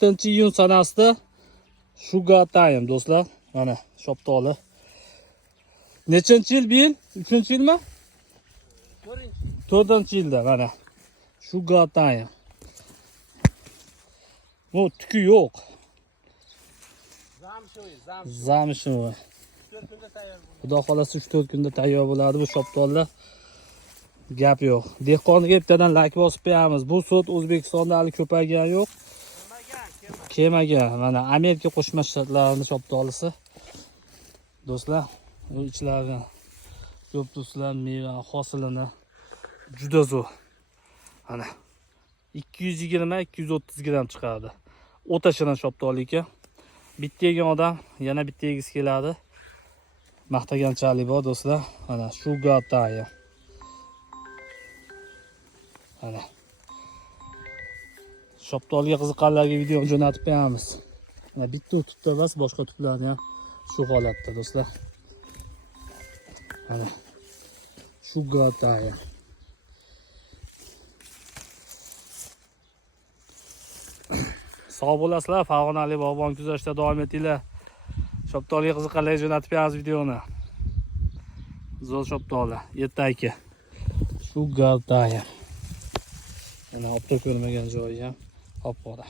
4-iyun sanasida Sugar Time do'stlar. Mana shoptoli. Nechanchi yil bu yil? 3-yilmi? 4-yilda mana. Sugar Time. Bu tuki yo'q. Zamishnoy. Xudo xolasa 3-4 kunda tayyor bo'ladi bu shoptollar. Gap yo'q. Dehqonga bittadan lak bosib qo'yamiz. Bu sot O'zbekistonda hali ko'paygan yo'q. Kemagan. Mana Amerika Qo'shma Shtatlarining shoptolisi. Do'stlar, bu ichlari ko'p do'stlar meva hosilini juda zo'r. Mana 220-230 gram chiqadi. O'ta shirin shoptoli ekan. Bitta yegan odam yana bitta yegisi keladi. Maqtaganchalik bor do'stlar. Mana Sugar Time. Mana shoptolga qiziqqanlarga video jo'natib qo'yamiz. Mana bitta tutda emas, boshqa tutlarni ham shu holatda do'stlar. Mana Sugar Time. Sog' bo'lasizlar, Farg'onalik bog'bon kuzatishda davom etinglar. Shoptolga qiziqqanlarga jo'natib qo'yamiz videoni. Zo'r shoptoli, 7 aka. Sugar Time. Mana opta ko'rmagan joyi ham qop-qora.